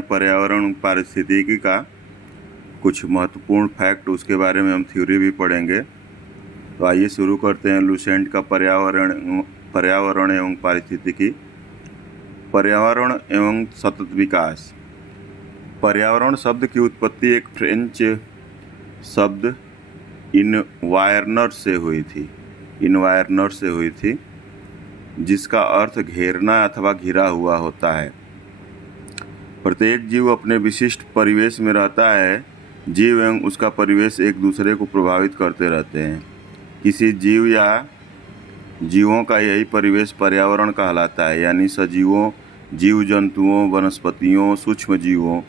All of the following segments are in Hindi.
हैं पर्यावरण पारिस्थितिकी का कुछ महत्वपूर्ण फैक्ट, उसके बारे में हम थ्योरी भी पढ़ेंगे। तो आइए शुरू करते हैं लुसेंट का पर्यावरण एवं पारिस्थितिकी। पर्यावरण एवं सतत विकास। पर्यावरण शब्द की उत्पत्ति एक फ्रेंच शब्द इन्वायरनर से हुई थी, जिसका अर्थ घेरना अथवा घिरा हुआ होता है। प्रत्येक जीव अपने विशिष्ट परिवेश में रहता है। जीव एवं उसका परिवेश एक दूसरे को प्रभावित करते रहते हैं। किसी जीव या जीवों का यही परिवेश पर्यावरण कहलाता है, यानी सजीवों, जीव जंतुओं, वनस्पतियों, सूक्ष्म जीवों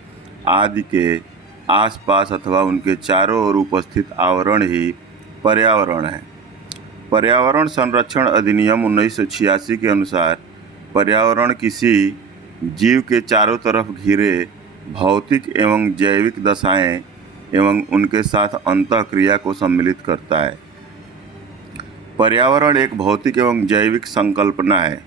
आदि के आसपास अथवा उनके चारों ओर उपस्थित आवरण ही पर्यावरण है। पर्यावरण संरक्षण अधिनियम 1986 के अनुसार पर्यावरण किसी जीव के चारों तरफ घिरे भौतिक एवं जैविक दशाएं एवं उनके साथ अंतःक्रिया को सम्मिलित करता है। पर्यावरण एक भौतिक एवं जैविक संकल्पना है,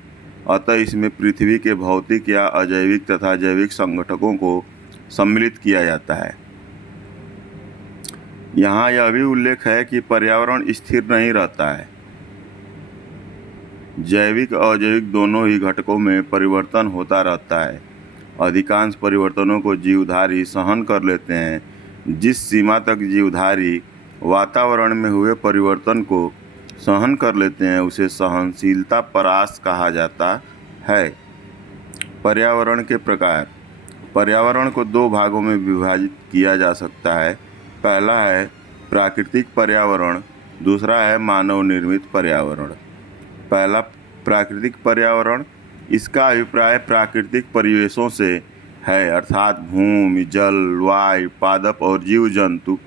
अतः इसमें पृथ्वी के भौतिक या अजैविक तथा जैविक संघटकों को सम्मिलित किया जाता है। यहाँ यह भी उल्लेख है कि पर्यावरण स्थिर नहीं रहता है। जैविक और अजैविक दोनों ही घटकों में परिवर्तन होता रहता है। अधिकांश परिवर्तनों को जीवधारी सहन कर लेते हैं। जिस सीमा तक जीवधारी वातावरण में हुए परिवर्तन को सहन कर लेते हैं, उसे सहनशीलता परास कहा जाता है। पर्यावरण के प्रकार। पर्यावरण को दो भागों में विभाजित किया जा सकता है। पहला है प्राकृतिक पर्यावरण, दूसरा है मानव निर्मित पर्यावरण। पहला प्राकृतिक पर्यावरण। इसका अभिप्राय प्राकृतिक परिवेशों से है, अर्थात भूमि, जल, वायु, पादप और जीव जंतु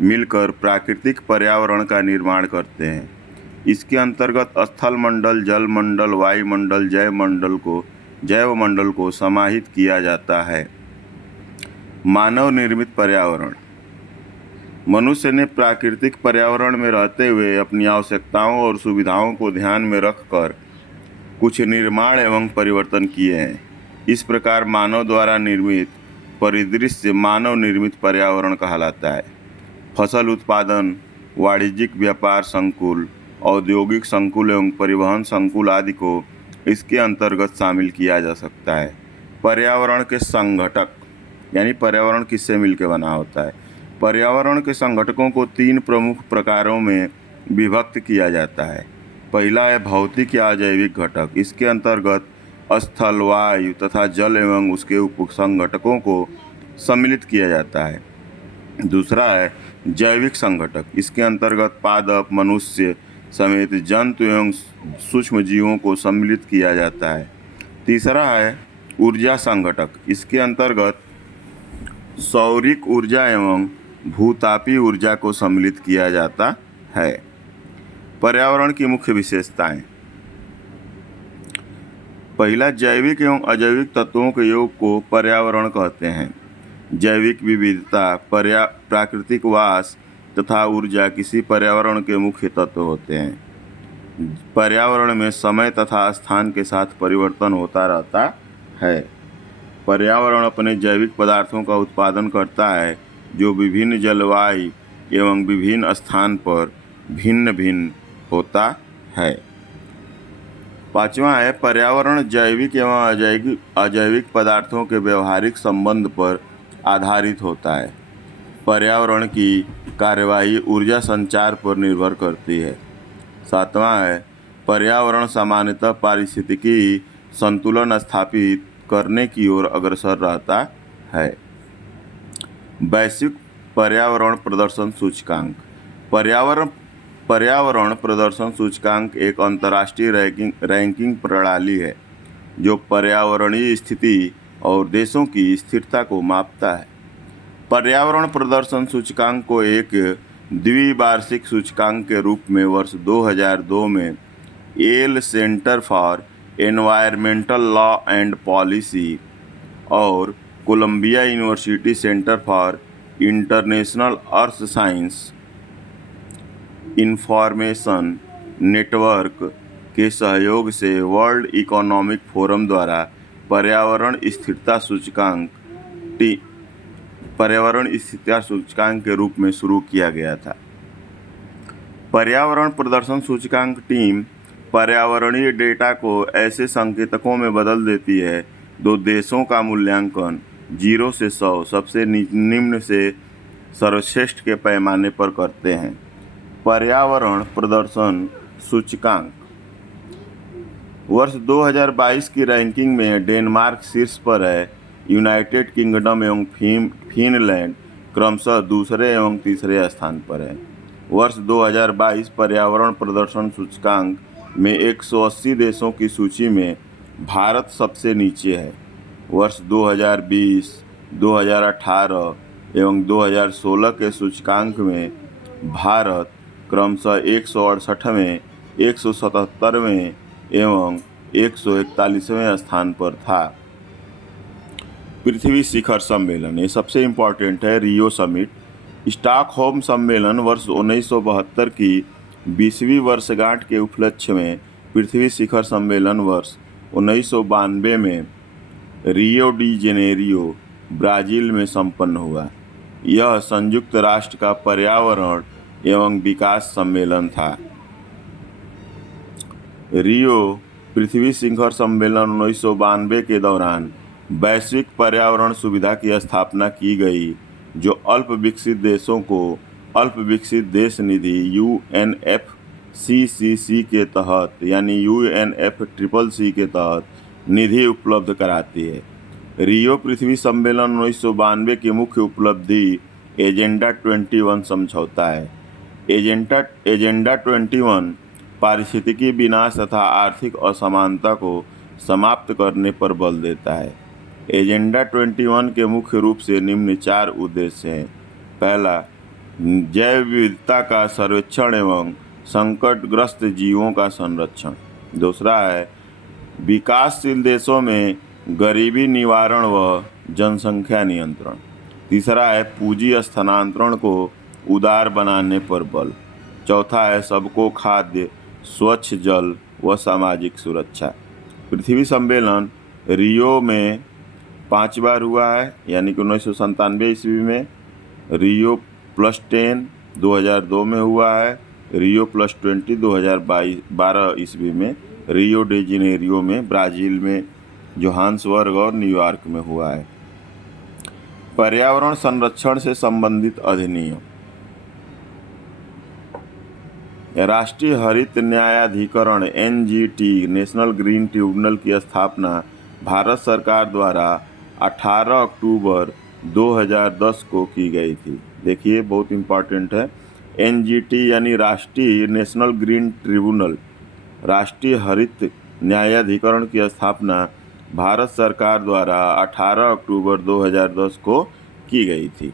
मिलकर प्राकृतिक पर्यावरण का निर्माण करते हैं। इसके अंतर्गत स्थल मंडल, जल मंडल, वायुमंडल, जैव मंडल को समाहित किया जाता है। मानव निर्मित पर्यावरण। मनुष्य ने प्राकृतिक पर्यावरण में रहते हुए अपनी आवश्यकताओं और सुविधाओं को ध्यान में रखकर कुछ निर्माण एवं परिवर्तन किए हैं। इस प्रकार मानव द्वारा निर्मित परिदृश्य मानव निर्मित पर्यावरण कहलाता है। फसल उत्पादन, वाणिज्यिक व्यापार संकुल, औद्योगिक संकुल एवं परिवहन संकुल आदि को इसके अंतर्गत शामिल किया जा सकता है। पर्यावरण के संघटक, यानी पर्यावरण किससे मिलकर बना होता है। पर्यावरण के संघटकों को तीन प्रमुख प्रकारों में विभक्त किया जाता है। पहला है भौतिक या अजैविक घटक। इसके अंतर्गत स्थल, वायु तथा जल एवं उसके उपसंघटकों को सम्मिलित किया जाता है। दूसरा है जैविक संघटक। इसके अंतर्गत पादप, मनुष्य समेत जंतु एवं सूक्ष्म जीवों को सम्मिलित किया जाता है। तीसरा है ऊर्जा संघटक। इसके अंतर्गत सौरिक ऊर्जा एवं भूतापीय ऊर्जा को सम्मिलित किया जाता है। पर्यावरण की मुख्य विशेषताएं। पहला, जैविक एवं अजैविक तत्वों के योग को पर्यावरण कहते हैं। जैविक विविधता, प्राकृतिक वास तथा ऊर्जा किसी पर्यावरण के मुख्य तत्व होते हैं। पर्यावरण में समय तथा स्थान के साथ परिवर्तन होता रहता है। पर्यावरण अपने जैविक पदार्थों का उत्पादन करता है, जो विभिन्न जलवायु एवं विभिन्न स्थान पर भिन्न भिन्न होता है। पांचवा है पर्यावरण जैविक एवं अजैविक पदार्थों के व्यवहारिक संबंध पर आधारित होता है। पर्यावरण की कार्यवाही ऊर्जा संचार पर निर्भर करती है। सातवां है पर्यावरण सामान्यतः पारिस्थितिकी संतुलन स्थापित करने की ओर अग्रसर रहता है। वैश्विक पर्यावरण प्रदर्शन सूचकांक। पर्यावरण प्रदर्शन सूचकांक एक अंतर्राष्ट्रीय रैंकिंग प्रणाली है, जो पर्यावरणीय स्थिति और देशों की स्थिरता को मापता है। पर्यावरण प्रदर्शन सूचकांक को एक द्विवार्षिक सूचकांक के रूप में वर्ष 2002 में Yale centre for environmental law and policy और Columbia university centre for international earth science information network के सहयोग से वर्ल्ड इकोनॉमिक फोरम द्वारा पर्यावरण स्थिरता सूचकांक टी पर्यावरण स्थिरता सूचकांक के रूप में शुरू किया गया था। पर्यावरण प्रदर्शन सूचकांक टीम पर्यावरणीय डेटा को ऐसे संकेतकों में बदल देती है दो देशों का मूल्यांकन 0 से 100 सबसे निम्न से सर्वश्रेष्ठ के पैमाने पर करते हैं। पर्यावरण प्रदर्शन सूचकांक वर्ष 2022 की रैंकिंग में डेनमार्क शीर्ष पर है। यूनाइटेड किंगडम एवं फिनलैंड क्रमशः दूसरे एवं तीसरे स्थान पर है। वर्ष 2022 पर्यावरण प्रदर्शन सूचकांक में 180 देशों की सूची में भारत सबसे नीचे है। वर्ष 2020, 2018 एवं 2016 के सूचकांक में भारत क्रमशः 168वें, 177वें एवं 141वें स्थान पर था। पृथ्वी शिखर सम्मेलन, ये सबसे इम्पॉर्टेंट है। रियो समिट, स्टॉकहोम सम्मेलन वर्ष 1972 की 20वीं वर्षगांठ के उपलक्ष्य में पृथ्वी शिखर सम्मेलन वर्ष 1992 में रियो डी जेनेरियो, ब्राज़ील में संपन्न हुआ। यह संयुक्त राष्ट्र का पर्यावरण एवं विकास सम्मेलन था। रियो पृथ्वी शिखर सम्मेलन 1992 के दौरान वैश्विक पर्यावरण सुविधा की स्थापना की गई, जो अल्प विकसित देशों को अल्प विकसित देश निधि UNFCCC के तहत यानी UNFCCC के तहत निधि उपलब्ध कराती है। रियो पृथ्वी सम्मेलन 1992 की मुख्य उपलब्धि एजेंडा 21 समझौता है। एजेंडा 21 पारिस्थितिकी विनाश तथा आर्थिक असमानता को समाप्त करने पर बल देता है। एजेंडा 21 के मुख्य रूप से निम्न 4 उद्देश्य हैं। पहला, जैव विविधता का सर्वेक्षण एवं संकटग्रस्त जीवों का संरक्षण। दूसरा है विकासशील देशों में गरीबी निवारण व जनसंख्या नियंत्रण। तीसरा है पूंजी स्थानांतरण को उदार बनाने पर बल। चौथा है सबको खाद्य, स्वच्छ जल व सामाजिक सुरक्षा। पृथ्वी सम्मेलन रियो में 5 बार हुआ है, यानी कि 1997 ईस्वी में, रियो +10 2002 में हुआ है, रियो +20 2012 ईस्वी में, रियो डी जेनेरियो में ब्राज़ील में, जोहान्सबर्ग और न्यूयॉर्क में हुआ है। पर्यावरण संरक्षण से संबंधित अधिनियम। राष्ट्रीय हरित न्यायाधिकरण NGT नेशनल ग्रीन ट्रिब्यूनल की स्थापना भारत सरकार द्वारा 18 अक्टूबर 2010 को की गई थी। देखिए, बहुत इम्पॉर्टेंट है। NGT यानी राष्ट्रीय नेशनल ग्रीन ट्रिब्यूनल, राष्ट्रीय हरित न्यायाधिकरण की स्थापना भारत सरकार द्वारा 18 अक्टूबर 2010 को की गई थी।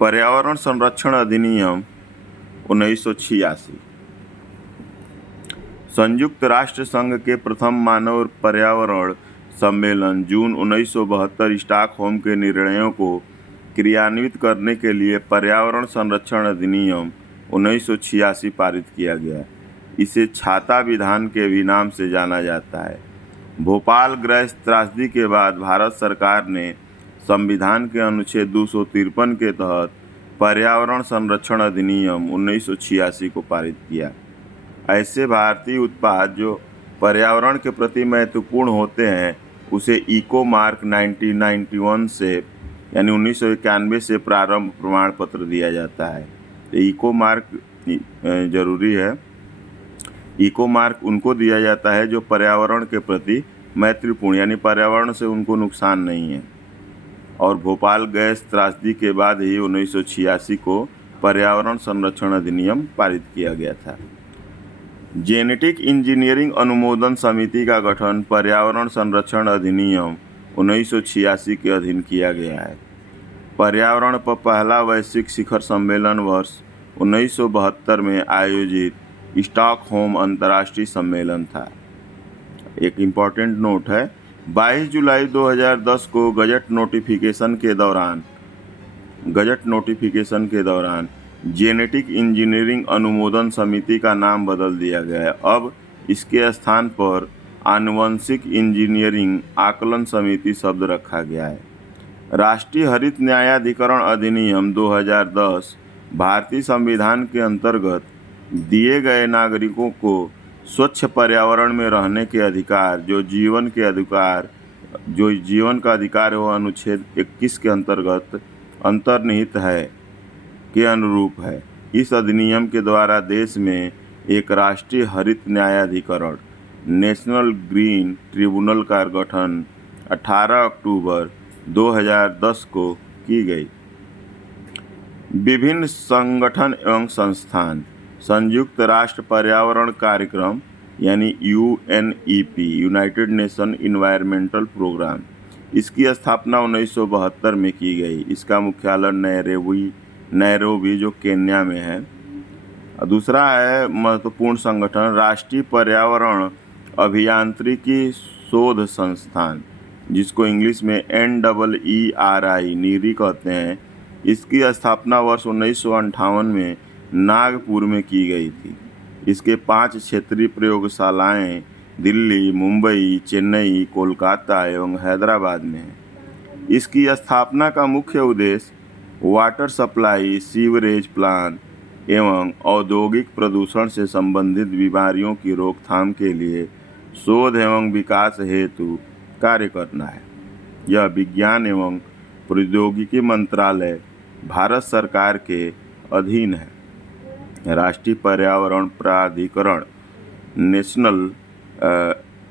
पर्यावरण संरक्षण अधिनियम 1986। संयुक्त राष्ट्र संघ के प्रथम मानव पर्यावरण सम्मेलन जून 1972 स्टॉकहोम के निर्णयों को क्रियान्वित करने के लिए पर्यावरण संरक्षण अधिनियम 1986 पारित किया गया। इसे छाता विधान के भी नाम से जाना जाता है। भोपाल गृह त्रासदी के बाद भारत सरकार ने संविधान के अनुच्छेद 253 के तहत पर्यावरण संरक्षण अधिनियम 1986 को पारित किया। ऐसे भारतीय उत्पाद जो पर्यावरण के प्रति महत्वपूर्ण होते हैं उसे इको मार्क 1991 से यानी 1991 से प्रारंभ प्रमाण पत्र दिया जाता है। तो इको मार्क जरूरी है। इको मार्क उनको दिया जाता है जो पर्यावरण के प्रति मैत्रीपूर्ण यानी पर्यावरण से उनको नुकसान नहीं है। और भोपाल गैस त्रासदी के बाद ही 1986 को पर्यावरण संरक्षण अधिनियम पारित किया गया था। जेनेटिक इंजीनियरिंग अनुमोदन समिति का गठन पर्यावरण संरक्षण अधिनियम 1986 के अधीन किया गया है। पर्यावरण पर पहला वैश्विक शिखर सम्मेलन वर्ष 1972 में आयोजित स्टॉकहोम अंतर्राष्ट्रीय सम्मेलन था। एक इम्पॉर्टेंट नोट है, 22 जुलाई 2010 को गजट नोटिफिकेशन के दौरान जेनेटिक इंजीनियरिंग अनुमोदन समिति का नाम बदल दिया गया है। अब इसके स्थान पर आनुवंशिक इंजीनियरिंग आकलन समिति शब्द रखा गया है। राष्ट्रीय हरित न्यायाधिकरण अधिनियम 2010 भारतीय संविधान के अंतर्गत दिए गए नागरिकों को स्वच्छ पर्यावरण में रहने के अधिकार, जो जीवन का अधिकार है, वह अनुच्छेद 21 के अंतर्गत अंतर्निहित है के अनुरूप है। इस अधिनियम के द्वारा देश में एक राष्ट्रीय हरित न्यायाधिकरण नेशनल ग्रीन ट्रिब्यूनल का गठन 18 अक्टूबर 2010 को की गई। विभिन्न संगठन एवं संस्थान संयुक्त राष्ट्र पर्यावरण कार्यक्रम यानी UNEP United Nation Environmental Programme, इसकी स्थापना 1972 में की गई। इसका मुख्यालय नैरोबी जो केन्या में है। दूसरा है महत्वपूर्ण संगठन राष्ट्रीय पर्यावरण अभियांत्रिकी शोध संस्थान, जिसको इंग्लिश में NEERI नीरी कहते हैं। इसकी स्थापना वर्ष 1958 में नागपुर में की गई थी। इसके 5 क्षेत्रीय प्रयोगशालाएं दिल्ली, मुंबई, चेन्नई, कोलकाता एवं हैदराबाद में हैं। इसकी स्थापना का मुख्य उद्देश्य वाटर सप्लाई, सीवरेज प्लांट एवं औद्योगिक प्रदूषण से संबंधित बीमारियों की रोकथाम के लिए शोध एवं विकास हेतु कार्य करना है। यह विज्ञान एवं प्रौद्योगिकी मंत्रालय भारत सरकार के अधीन है। राष्ट्रीय पर्यावरण प्राधिकरण नेशनल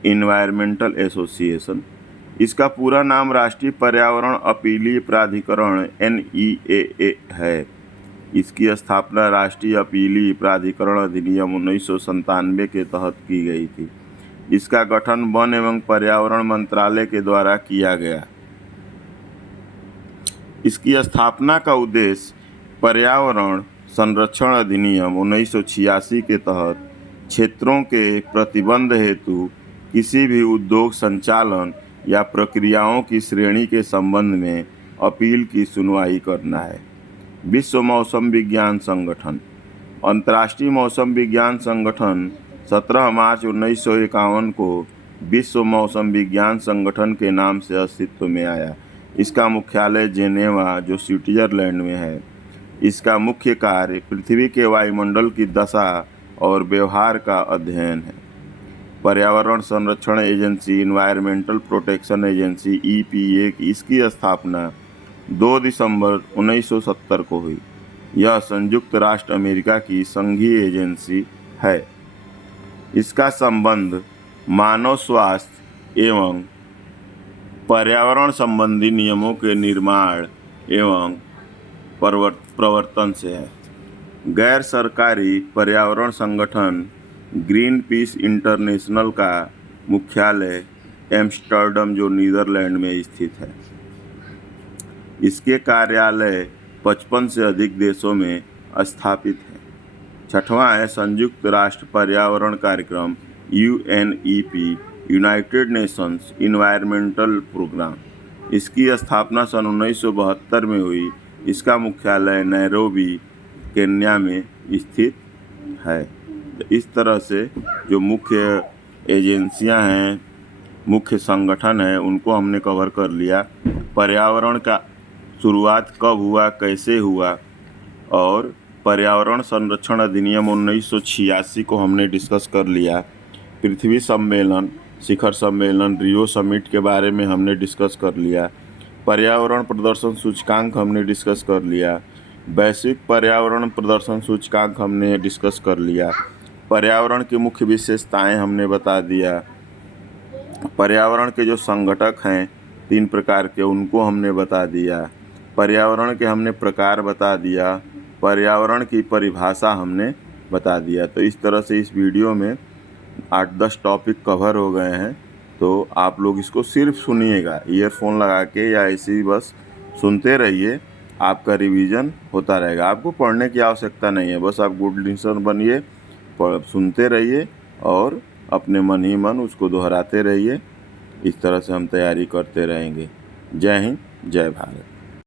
एनवायरमेंटल एसोसिएशन, इसका पूरा नाम राष्ट्रीय पर्यावरण अपीलीय प्राधिकरण NEAA है। इसकी स्थापना राष्ट्रीय अपीलीय प्राधिकरण अधिनियम 1997 के तहत की गई थी। इसका गठन वन एवं पर्यावरण मंत्रालय के द्वारा किया गया। इसकी स्थापना का उद्देश्य पर्यावरण संरक्षण अधिनियम 1986 के तहत क्षेत्रों के प्रतिबंध हेतु किसी भी उद्योग संचालन या प्रक्रियाओं की श्रेणी के संबंध में अपील की सुनवाई करना है। विश्व मौसम विज्ञान संगठन अंतर्राष्ट्रीय मौसम विज्ञान संगठन 17 मार्च 1951 को विश्व मौसम विज्ञान संगठन के नाम से अस्तित्व में आया। इसका मुख्यालय जेनेवा जो स्विट्जरलैंड में है। इसका मुख्य कार्य पृथ्वी के वायुमंडल की दशा और व्यवहार का अध्ययन है। पर्यावरण संरक्षण agency environmental protection agency EPA की इसकी स्थापना 2 दिसंबर 1970 को हुई। यह संयुक्त राष्ट्र अमेरिका की संघीय एजेंसी है। इसका संबंध मानव स्वास्थ्य एवं पर्यावरण संबंधी नियमों के निर्माण एवं प्रवर्तन से है। गैर सरकारी पर्यावरण संगठन ग्रीन पीस इंटरनेशनल का मुख्यालय एम्स्टर्डम जो नीदरलैंड में स्थित है। इसके कार्यालय 55 से अधिक देशों में स्थापित है। 6वां है संयुक्त राष्ट्र पर्यावरण कार्यक्रम UNEP United Nations Environmental Programme. इसकी स्थापना सन 1972 में हुई। इसका मुख्यालय नैरोबी केन्या में स्थित है। इस तरह से जो मुख्य एजेंसियां हैं, मुख्य संगठन हैं, उनको हमने कवर कर लिया। पर्यावरण का शुरुआत कब हुआ, कैसे हुआ, और पर्यावरण संरक्षण अधिनियम 1986 को हमने डिस्कस कर लिया। पृथ्वी सम्मेलन, शिखर सम्मेलन, रियो समिट के बारे में हमने डिस्कस कर लिया। पर्यावरण प्रदर्शन सूचकांक हमने डिस्कस कर लिया। वैश्विक पर्यावरण प्रदर्शन सूचकांक हमने डिस्कस कर लिया। पर्यावरण की मुख्य विशेषताएं हमने बता दिया। पर्यावरण के जो संगठक हैं 3 प्रकार के, उनको हमने बता दिया। पर्यावरण के हमने प्रकार बता दिया। पर्यावरण की परिभाषा हमने बता दिया। तो इस तरह से इस वीडियो में 8-10 टॉपिक कवर हो गए हैं। तो आप लोग इसको सिर्फ सुनिएगा, ईयरफोन लगा के या ऐसे ही बस सुनते रहिए। आपका रिवीजन होता रहेगा। आपको पढ़ने की आवश्यकता नहीं है, बस आप गुड लिसनर बनिए, सुनते रहिए और अपने मन ही मन उसको दोहराते रहिए। इस तरह से हम तैयारी करते रहेंगे। जय हिंद, जय भारत।